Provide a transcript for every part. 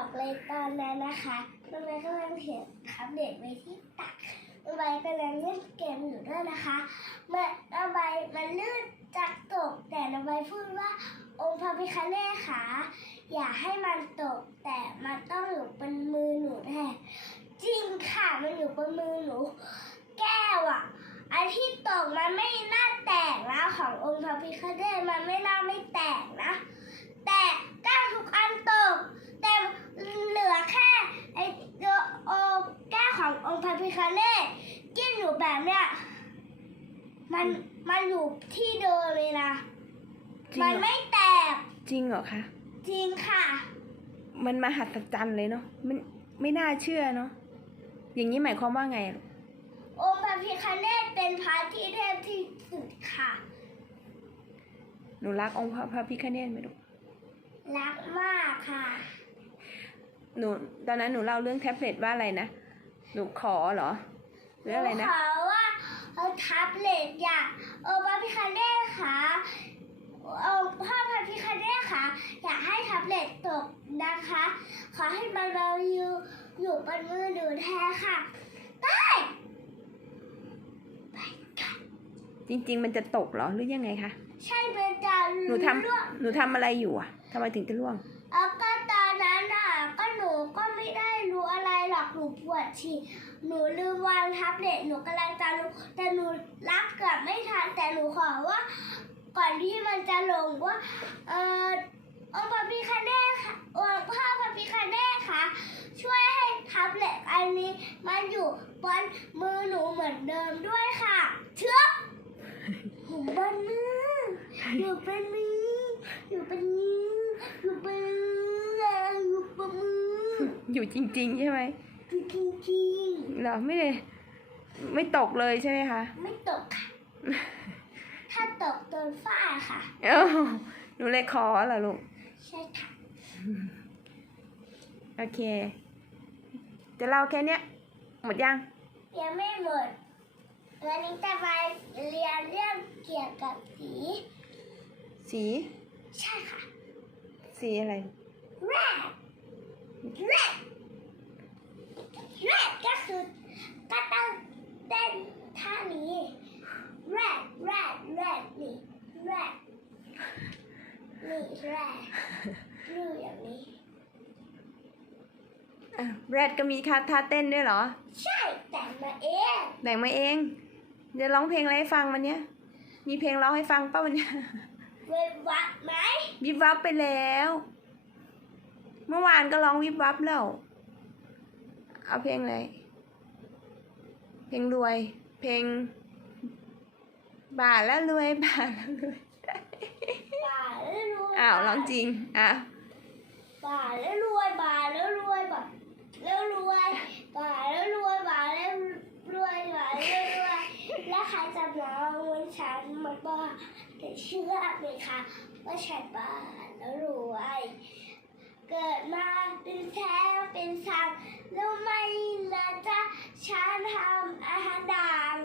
บอกเลยตอนนั้นนะคะน้องใบกำลังเห็นทับเด็กไว้ที่ตักน้องใบกำลังเล่นเกมอยู่ด้วยนะคะ เมื่อน้องใบมันลื่นจากตก แต่น้องใบพูดว่าองค์พระพิคเนศค่ะอย่าให้มันตก แต่มันต้องอยู่บนมือหนูแทนจริงค่ะมันอยู่บนมือหนู แก้วอะไอนที่ตกมันไม่น่าแตกนะขององค์พระพิคเนศมันไม่น่าไม่แตกนะ แต่ก้าวทุกอันตก แต่เหลือแค่ไอ้ตัวโอแก้วขององ ค์พระพิคเนศกินอยู่แบบเนี้ยมันมันอยู่ที่เดิมเลยนะ จริงมันเหรอไม่แตกจริงเหรอคะ จริงค่ะ มันมหัศจรรย์เลยเนาะมันไม่น่าเชื่อเนาะอย่างนี้หมายความว่าไงอะลูกองค์พระพิคเนศเป็นพระที่เทพที่สุดค่ะ หนูรักองค์พระพระพิฆเนศไหมลูกรักมากค่ะ หนูตอนนั้นหนูเล่าเรื่องแท็บเล็ตว่าอะไรนะ หนูขอเหรอหรืออะไรนะขอว่าเอาแท็บเล็ตอยากเอาพระพิคเนศค่ะเอาพ่อพระพิคเนศค่ะ อยากให้แท็บเล็ตตกนะคะ ขอให้มันเราอยู่อยู่บนมือหนูแทนค่ะได้จริง ๆ มันจะตกเหรอหรือยังไงคะใช่เป็นจานหนูทร่วงำหนูทำอะไรอยู่อะทำไมถึงจะร่วงเอาก็ตอนนั้นอะก็หนูก็ไม่ได้รู้อะไรหร อกหนูปวดฉี่หนูลืมวางแท็บเล็ตหนูกำลังจะลุกแต่หนูรับเกือบไม่ทันแต่หนูขอว่า ก่อนที่มันจะลงว่า เออองค์พระพิคเนศค่ะองค์พระพระพิคเนศค่ะ ช่วยให้แท็บเล็ตอันนี้ มันอยู่บนมือหนูเหมือนเดิมด้วยค่ะ เชือกอยู่บนมืออยู่บนมืออยู่บนมืออยู่บนอยู่บนมืออยู่จริง ๆ ใช่ไหม จริงจริงเหรอไม่ได้ไม่ตกเลยใช่ไหมคะ ๆ ไม่ตกค่ะ ถ้าตกโดนฝ้าค่ะ เอ้าหนูเลยขอเหรอลูก ใช่ค่ะ โอเค จะเล่าแค่เนี้ย หมดยัง ยังไม่หมด วันนี้จะไปเรียนเรื่องเกี่ยวกับสี สี ใช่ค่ะ สีอะไร red red red ก็ คือก็ต้องเต้นท่านี้ red red red นี่ red นี่ red ดูอย่างนี้อะแรดก็มีค่าท่าเต้นด้วยเหรอ ใช่แต่งมาเองแต่งมาเองเดี๋ยวร้องเพลงอะไรให้ฟังวันเนี้ย มีเพลงร้องให้ฟังป่ะวันเนี้ยเว็บวัดไหมวิบวับไปแล้ว เมื่อวานก็ร้องวิบวับแล้ว เอาเพลงอะไร เพลงรวย เพลงบาทแล้วรวยบาทแล้วรวยบ่าแล้วรวยอ้าวร้องจริงอะบ่าแล้วรวยบ่าแล้วรวยบ่าแล้วรวยบ่าแล้วรวยบ่าแล้วรวยบ่าแล้วรวยและใครจะมาวันฉันมาบ้าแต่เชื่อไหมคะว่าฉันบ้าแล้วรวยเกิดมาเป็นแท้เป็นสัตว์แล้วไม่นะจ๊ะฉันทำอาหารดัง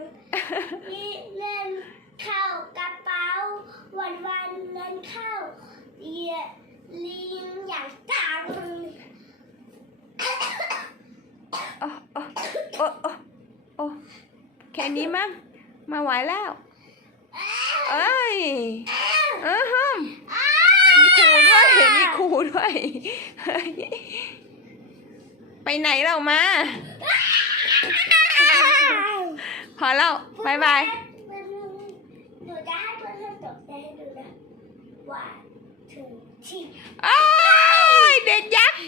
มีเงินเข้ากระเป๋า วันวันๆเงินเข้าเยียลิงอย่างจังโอ้โอ้โอ้โอ้โอ้แค่นี้มั้งมาไหวแล้ว เอ้ยเออฮึมมีครูด้วยมีครูด้วยเฮ้ยไปไหนเรามา พอแล้วบายบายหนูจะให้เพื่อนๆตกใจให้ดูนะ ว่าถึงที่โอ้ยเด็กยักษ์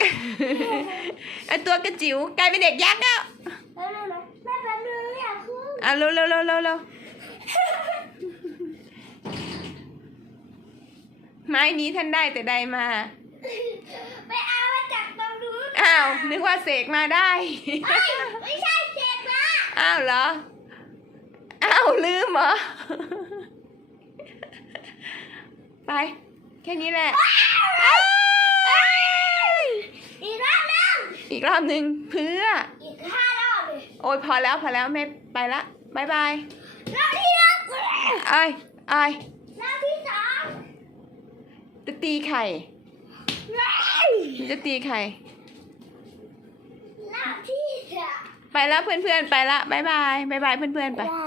ไอตัวกระจิ๋วกลายเป็นเด็กยักษ์แล้วแล้วนะนะแม่แป๊บนึงอย่าเพึ่งอะเร็วเร็วเร็วเร็วเร็วไม้นี้ท่านได้แต่ใดมา ไปเอามาจากตรงนู้นอ้าว นึกว่าเสกมาได้ เอ้ยไม่ใช่เจ็บนะ อ้าวเหรอ อ้าวลืมเหรอ ไป แค่นี้แหละ อีกรอบนึงอีกรอบหนึ่งเพื่อ อีกห้ารอบเลยโอ้ยพอแล้วพอแล้วแม่ไปละบายบายรอบที่หนึ่งไอ้ไอ้รอบที่สองจะตีไข่จะตีไข่รอบที่สามไปแล้วเพื่อนๆไปละบายบายบายบายเพื่อนๆไป ว้า